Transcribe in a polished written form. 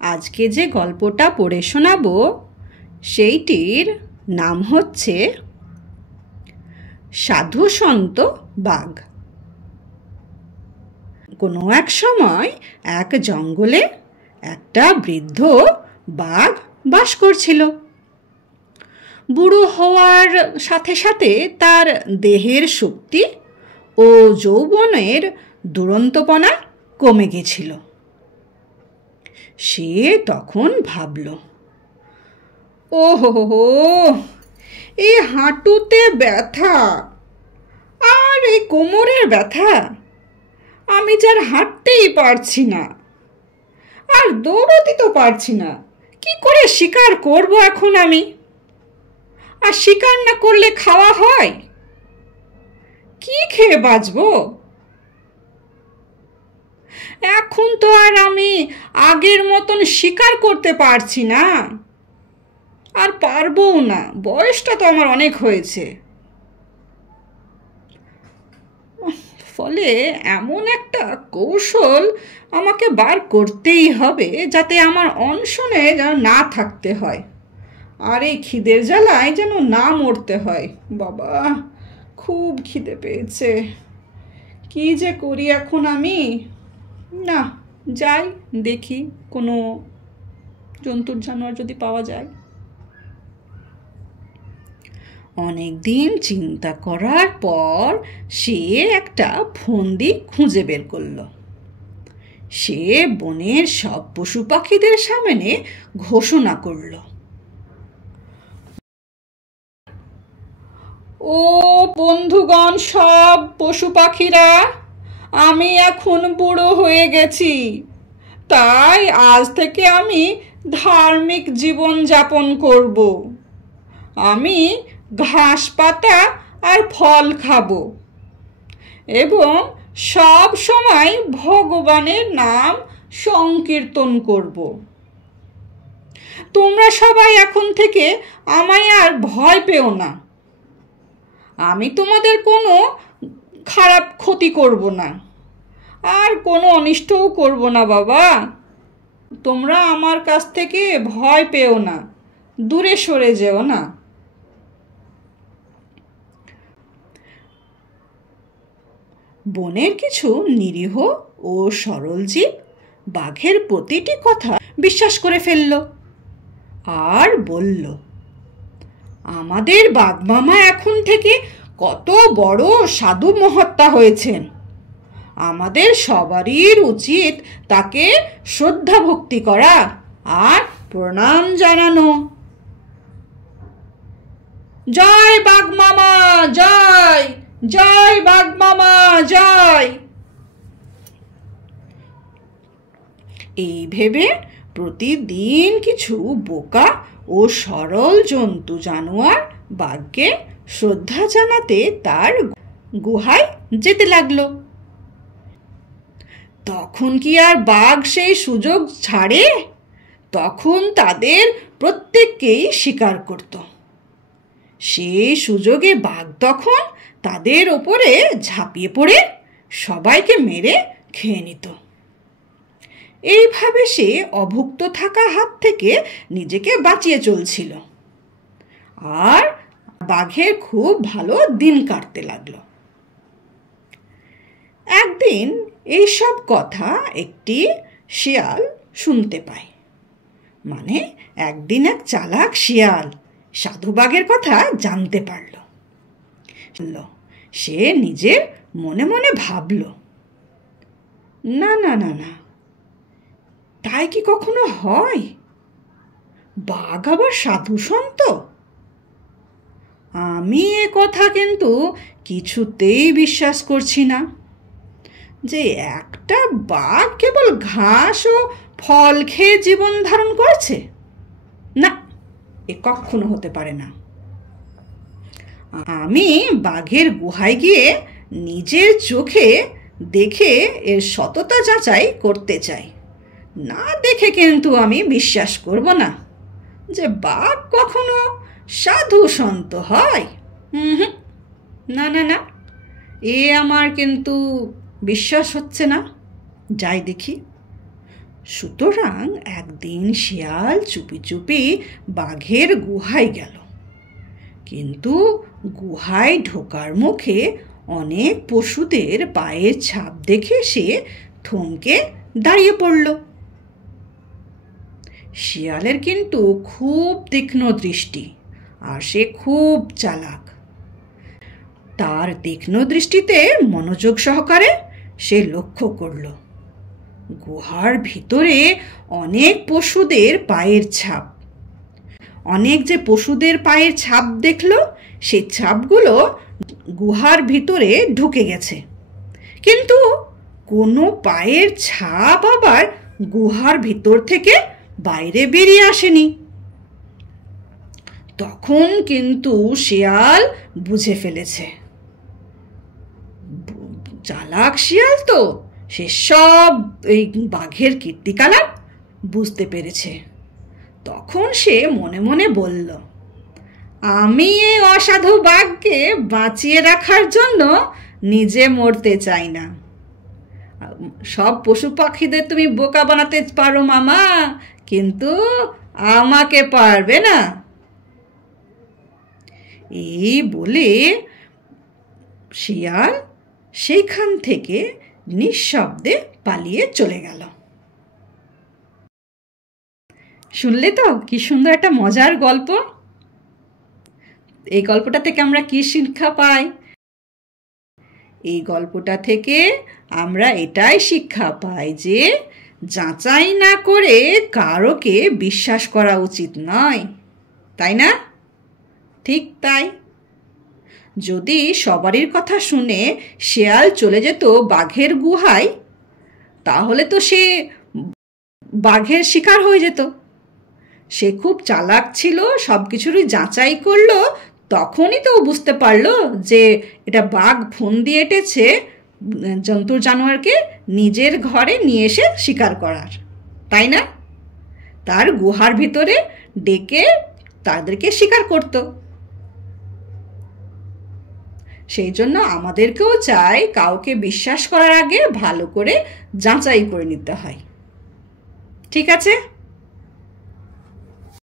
আজকে যে গল্পটা পড়ে শোনাবো সেইটির নাম হচ্ছে সাধু সন্ত বাঘ। কোনো এক সময় এক জঙ্গলে একটা বৃদ্ধ বাঘ বাস করছিল। বুড়ো হওয়ার সাথে সাথে তার দেহের শক্তি ও যৌবনের দুরন্তপনা কমে গেছিল। সে তখন ভাবল, ওহো, এই হাঁটুতে ব্যথা আর এই কোমরের ব্যথা, আমি যার হাঁটতেই পারছি না, আর দৌড়তে তো পারছি না, কি করে শিকার করব এখন আমি? আর শিকার না করলে খাওয়া হয়? কি খেয়ে বাঁচবো? এখন তো আর আমি আগের মতন শিকার করতে পারছি না, আর পারবও না, বয়সটা তো আমার অনেক হয়েছে। ফলে এমন একটা কৌশল আমাকে বার করতেই হবে যাতে আমার অনশনে যেন না থাকতে হয়, আর এই খিদের জ্বালায় যেন না মরতে হয়। বাবা, খুব খিদে পেয়েছে, কি যে করি এখন আমি? না, যাই দেখি কোনো জন্তুর জানোয়ার যদি পাওয়া যায়। অনেক দিন চিন্তা করার পর সে একটা ফন্দি খুঁজে বের করলো। সে বনের সব পশু পাখিদের সামনে ঘোষণা করল, ও বন্ধুগণ, সব পশু পাখিরা, আমি এখন বুড়ো হয়ে গেছি, তাই আজ থেকে আমি ধার্মিক জীবন যাপন করব। আমি ঘাস পাতা আর ফল খাবো এবং সব সময় ভগবানের নাম সংকীর্তন করব। তোমরা সবাই এখন থেকে আমায় আর ভয় পেও না। আমি তোমাদের কোনো খারাপ ক্ষতি করব না, আর কোনো অনিষ্টও করব না। বাবা, তোমরা আমার কাছ থেকে ভয় পেও না, দূরে সরে যেও না। বনের কিছু নিরীহ ও সরল জীব বাঘের প্রতিটি কথা বিশ্বাস করে ফেলল আর বলল, আমাদের বাঘ মামা এখন থেকে কত বড় সাধু মহাত্মা হয়েছেন, আমাদের সবারই উচিত তাকে শ্রদ্ধা ভক্তি করা আর প্রণাম জানানো। জয় বাঘ মামা জয়, জয় বাঘ মামা জয়। এই ভেবে প্রতিদিন কিছু বোকা ও সরল জন্তু জানোয়ার বাঘকে শ্রদ্ধা জানাতে তার গুহায় যেতে লাগলো। তখন কি আর বাঘ সেই সুযোগ ছাড়ে? তখন তাদের প্রত্যেককেই শিকার করত। সেই সুযোগে বাঘ তখন তাদের ওপরে ঝাঁপিয়ে পড়ে সবাইকে মেরে খেয়ে নিত। এইভাবে সে অভুক্ত থাকা হাত থেকে নিজেকে বাঁচিয়ে চলছিল, আর বাঘের খুব ভালো দিন কাটতে লাগলো। একদিন এইসব কথা একটি শিয়াল শুনতে পায়। মানে একদিন এক চালাক শিয়াল সাধু বাঘের কথা জানতে পারল। সে নিজের মনে মনে ভাবল, না না না না, তাই কি কখনো হয়? বাঘ আবার সাধু সন্ত? আমি এ কথা কিন্তু কিছুতেই বিশ্বাস করছি না যে একটা বাঘ কেবল ঘাস ও ফল খেয়ে জীবন ধারণ করছে। না, এ কখনো হতে পারে না। আমি বাঘের গুহায় গিয়ে নিজের চোখে দেখে এর সততা যাচাই করতে চাই। না দেখে কিন্তু আমি বিশ্বাস করব না যে বাঘ কখনো সাধু সন্ত হয়। না না না, এ আমার কিন্তু বিশ্বাস হচ্ছে না। যাই দেখি। সুতরাং একদিন শিয়াল চুপি চুপি বাঘের গুহায় গেল, কিন্তু গুহায় ঢোকার মুখে অনেক পশুদের পায়ের ছাপ দেখে সে থমকে দাঁড়িয়ে পড়ল। শিয়ালের কিন্তু খুব তীক্ষ্ণ দৃষ্টি, আর সে খুব চালাক। তার তীক্ষ্ণ দৃষ্টিতে মনোযোগ সহকারে সে লক্ষ্য করল গুহার ভিতরে অনেক পশুদের পায়ের ছাপ। অনেক যে পশুদের পায়ের ছাপ দেখল, সেই ছাপগুলো গুহার ভিতরে ঢুকে গেছে, কিন্তু কোনো পায়ের ছাপ আবার গুহার ভিতর থেকে বাইরে বেরিয়ে আসেনি। তখন কিন্তু শিয়াল বুঝে ফেলেছে, চালাক শিয়াল তো, সে সব এই বাঘের কীর্তিকলাপ বুঝতে পেরেছে। তখন সে মনে মনে বলল, আমি এই অসাধু বাঘকে বাঁচিয়ে রাখার জন্য নিজে মরতে চাই না। সব পশু পাখিদের তুমি বোকা বানাতে পারো মামা, কিন্তু আমাকে পারবে না। এই বলে শিয়াল সেইখান থেকে নিঃশব্দে পালিয়ে চলে গেল। শুনলে তো কি সুন্দর একটা মজার গল্প। এই গল্পটা থেকে আমরা কি শিক্ষা পাই? এই গল্পটা থেকে আমরা এটাই শিক্ষা পাই যে যাচাই না করে কারোকে বিশ্বাস করা উচিত নয়, তাই না? ঠিক তাই। যদি সবারই কথা শুনে শেয়াল চলে যেত বাঘের গুহায়, তাহলে তো সে বাঘের শিকার হয়ে যেত। সে খুব চালাক ছিল, সব কিছুরই যাচাই করলো, তখনই তো বুঝতে পারলো যে এটা বাঘ ফোন দিয়ে এঁটেছে জন্তু জানোয়ারকে নিজের ঘরে নিয়ে এসে শিকার করার, তাই না? তার গুহার ভিতরে ডেকে তাদেরকে শিকার করত। সেই জন্য আমাদেরকেও চাই কাউকে বিশ্বাস করার আগে ভালো করে যাচাই করে নিতে হয়। ঠিক আছে?